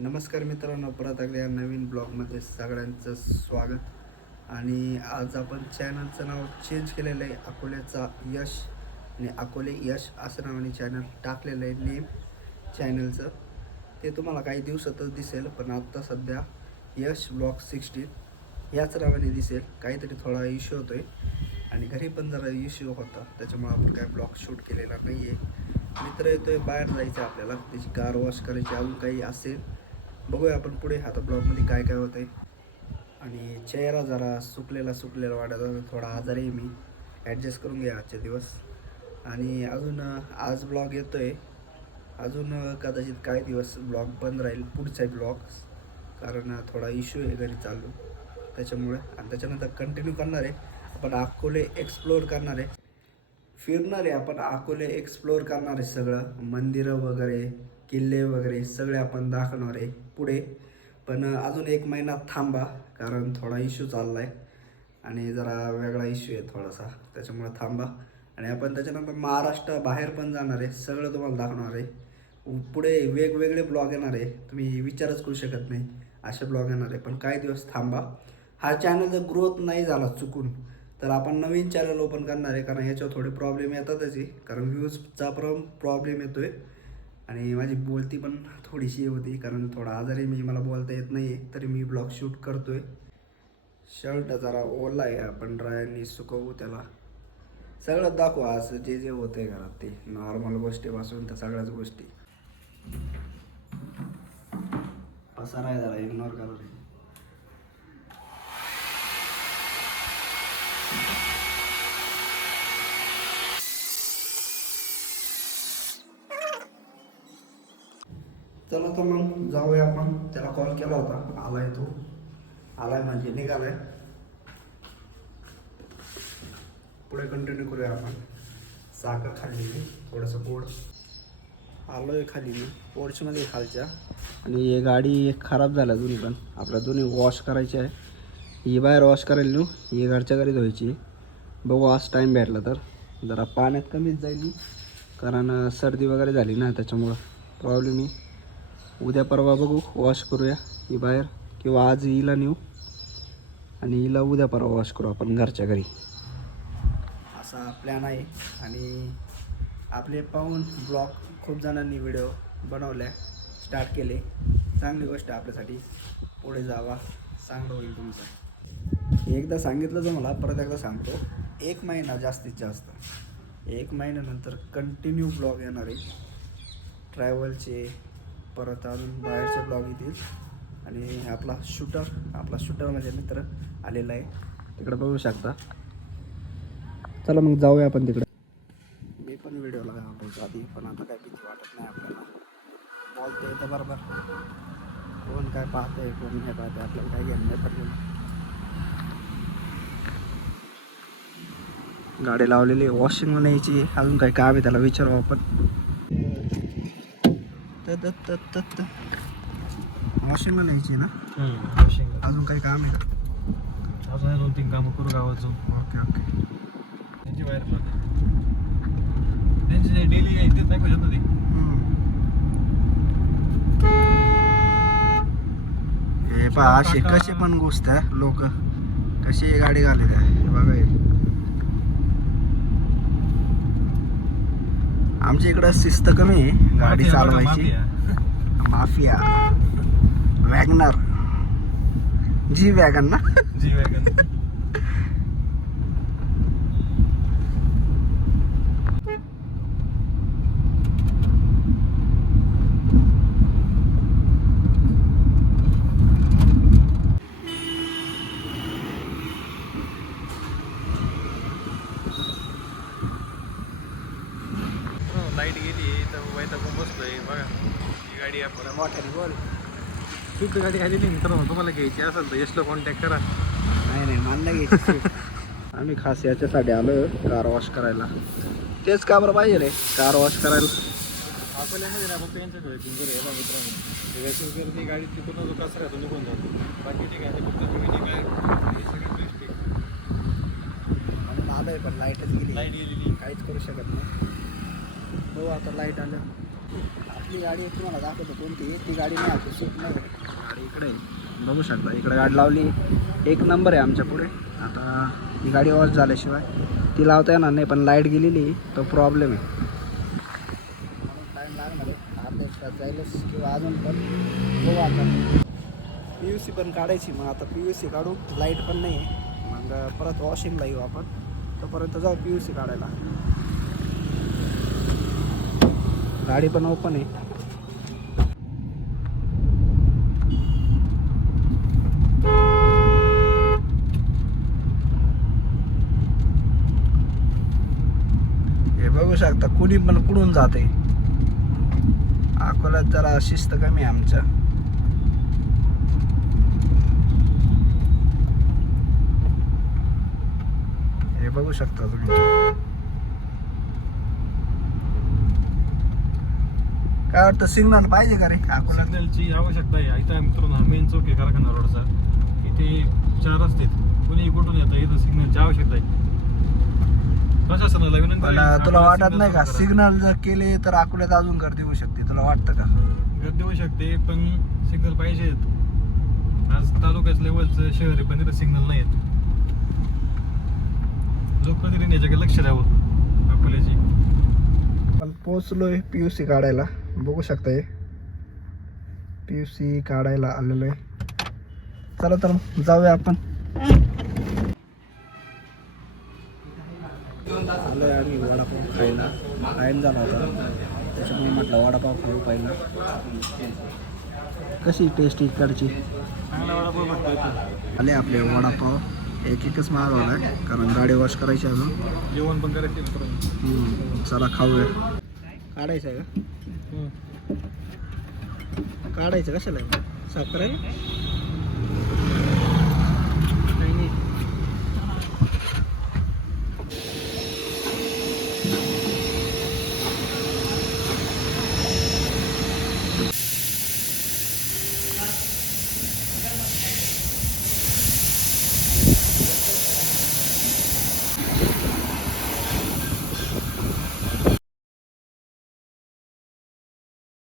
नमस्कार मित्रांनो, परत एकदा या नवीन ब्लॉगमध्ये सगळ्यांचं स्वागत. आणि आज आपण चॅनलचं नाव चेंज केलेलं आहे. अकोल्याचा यश आणि अकोले यश असं नावाने चॅनल टाकलेलं आहे. नेम चॅनलचं ते तुम्हाला काही दिवसातच दिसेल, पण आत्ता सध्या यश ब्लॉग 16 याच नावाने दिसेल. काहीतरी थोडा इश्यू होतो आहे आणि घरी पण जरा इश्यू होता, त्याच्यामुळे आपण काय ब्लॉग शूट केलेला नाही आहे. मित्र येतोय, बाहेर जायचं आपल्याला, त्याची कार वॉश करायची, अजून काही असेल बघूया आपण पुढे. आता ब्लॉगमध्ये काय काय होतं आहे. आणि चेहरा जरा सुकलेला वाटत, थोडा आजारी आहे मी, ॲडजस्ट करून घ्या आजचे दिवस. आणि अजून आज ब्लॉग येतो आहे, अजून कदाचित काही दिवस ब्लॉग बंद राहील पुढचा ब्लॉग, कारण थोडा इश्यू आहे घरी चालू त्याच्यामुळे. आणि त्याच्यानंतर कंटिन्यू करणार आहे आपण, अकोले एक्सप्लोअर करणार आहे, फिरणार आहे आपण, अकोले एक्सप्लोअर करणार आहे, सगळं मंदिरं वगैरे किल्ले वगैरे सगळे आपण दाखवणार आहे पुढे. पण अजून 1 महिना थांबा, कारण थोडा इश्यू चालला आहे आणि जरा वेगळा इश्यू आहे थोडासा, त्याच्यामुळे थांबा. आणि आपण त्याच्यानंतर महाराष्ट्र बाहेर पण जाणार आहे, सगळं तुम्हाला दाखवणार आहे. पुढे वेगवेगळे ब्लॉग येणार आहे, तुम्ही विचारच करू शकत नाही असे ब्लॉग येणार आहे. पण काही दिवस थांबा, हा चॅनल जर ग्रोथ नाही झाला चुकून तर आपण नवीन चॅनल ओपन करणार आहे, कारण याच्यावर थोडे प्रॉब्लेम येतातच आहे, कारण व्ह्यूजचा प्रॉब्लेम येतो आहे. आणि माझी बोलती पण थोडीशी होती, कारण थोडा आजारी मी, मला बोलता येत नाही आहे, तरी मी ब्लॉग शूट करतो आहे. शर्ट जरा ओला आहे, आपण ड्रायरनी सुकवू त्याला, सगळं दाखवू आज जे जे होतं आहे घरात, ते नॉर्मल गोष्टीपासून तर सगळ्याच गोष्टी. पसारा आहे, जरा इग्नोर करा रे. चला तर मग जाऊया आपण, त्याला कॉल केला होता, आलाय तो, आलाय म्हणजे निघालाय. पुढे कंटिन्यू करूया आपण. साखर खाल्ली, थोडंसं गोड. आलो आहे खाली मी पोर्चमध्ये खालच्या, आणि ही गाडी खराब झाल्या दोन्ही पण, आपल्या दोन्ही वॉश करायची आहे. ही बाहेर वॉश करायला नेऊ, ही घरच्या घरी धुवायची. बघू आज टाईम भेटला तर, जरा पाण्यात कमीच जाईल कारण सर्दी वगैरे झाली ना, त्याच्यामुळं प्रॉब्लेम आहे. उद्या परवा बघू, वॉश करूया ही बाहेर, किंवा आज हिला नेऊ आणि हिला उद्या परवा वॉश करू आपण घरच्या घरी, असा प्लॅन आहे. आणि आपले पाहून ब्लॉग खूप जणांनी व्हिडिओ बनवल्या, स्टार्ट केले, चांगली गोष्ट आहे आपल्यासाठी. पुढे जावा, चांगलं होईल तुमचं. एकदा सांगितलं तर मला परत एकदा सांगतो, 1 महिना जास्तीत जास्त, 1 महिन्यानंतर कंटिन्यू ब्लॉग येणार आहे, ट्रॅव्हलचे, परत अजून बाहेरचे ब्लॉग येतील. आणि आपला शूटर म्हणजे मित्र आलेला आहे, तिकडे बघू शकता. चला मग जाऊया आपण तिकडे. मी पण व्हिडिओला घालायचो आधी, पण आता काय भीती वाटत नाही आपल्याला, बोलते येतं बरोबर, कोण काय पाहतंय कोण नाही पाहते, आपल्याला काय घेणं नाही पडलेलं. गाडी लावलेली, वॉशिंग न्यायची, अजून काही काम आहे त्याला विचारू आपण. वॉशिंगला न्यायची ना, अजून काही काम आहे का? अजून 2-3 कामं करू गावात जाऊ. Okay okay. त्यांची वायर त्यांची जे डेली तेच नाही पाहिजे ते. हे पहा, असे कसे पण गोष्ट आहे, लोक कशी गाडी घालत आहे बघा. आमच्या इकडं शिस्त कमी आहे गाडी चालवायची. माफिया वॅगनर, जी वॅगन ना, जी वॅगन. लाईट गेली तर वैतागून बसलोय बघा. ही गाडी आपण मोठ्याने बोल. स्विफ्ट गाडी आलेली मित्रांनो, तुम्हाला घ्यायची असेल तर यशला कॉन्टॅक्ट करा. नाही मानलं घ्यायची. आम्ही खास याच्यासाठी आलो कार वॉश करायला. तेच का बरं पाहिजे रे कार वॉश करायला? आपल्यामध्ये ना फक्त यांचं ठेवायची बरं आहे ना मित्रांनो. याच्यावर ती गाडी तिथून जो कचरा तो निघून जातो. बाकी ठीक आहे, फक्त तुम्ही ठीक आहे, हे सगळं प्लास्टिक. म्हणून आलोय, पण लाईटच गेली, लाईट गेलेली काहीच करू शकत नाही. हो आता लाईट आलं आपली गाडी आहे तुम्हाला दाखवतो कोणती ती गाडी नाही आपली सूट नाही गाडी इकडे आहे. बघू शकता इकडे गाडी लावली एक नंबर आहे आमच्या पुढे. आता ही गाडी वॉश झाल्याशिवाय ती लावता येणार नाही पण लाईट गेलेली तो प्रॉब्लेम आहे. टाईम लागणार आहे अर्धा एक तास जाईलच किंवा अजून पण बघू आता. PUC पण काढायची मग आता PUC काढू लाईट पण नाही आहे मग परत वॉशिंगला येऊ आपण तोपर्यंत जाऊ PUC काढायला. गाडी पण ओपन आहे. हे बघू शकता कुणी पण कुठून जाते. अकोल्यात जरा शिस्त कमी आहे आमच्या. हे बघू शकता तुम्ही. काय वाटतं सिग्नल पाहिजे का रे अकोला? सिग्नलची आवश्यकता आहे. इथं मित्रांनो हा मेन चौक आहे कारखाना रोडचा. इथे 4 रस्ते आहेत. कोणी कुठून येतं इथं सिग्नलची आवश्यकता आहे. प्रशासनाला विनंती पण आहे, तुला आम्हाला वाटत नाही का signal सिग्नल जर केले तर अकोल्यात अजून गर्दी होऊ शकते तुला वाटतं का? गर्दी होऊ शकते पण सिग्नल पाहिजे. आज तालुक्याच्या लेवलचं शहर आहे पण तिथं सिग्नल नाही आहेत. लोकप्रतिनिधी याच्याकडे लक्ष द्यावं अकोल्याची. पण पोचलोय PUC काढायला. बघू शकता हे PUC काढायला आलेलो आहे. चला तर मग जाऊया आपण. आलोय आम्ही वडापाव खायला. टाईम झाला होता त्याच्यामुळे म्हटलं वडापाव खाऊ पहिला. कशी टेस्ट इकडची? चांगला वडापाव भेटतो इथं. आले आपले वडापाव एकच मागवला आहे कारण गाडी वॉश करायची अजून. जेवण पण करायचं मित्रांनो. चला खाऊया. काढायचं आहे का? काढायचं कशाला साफ करायला?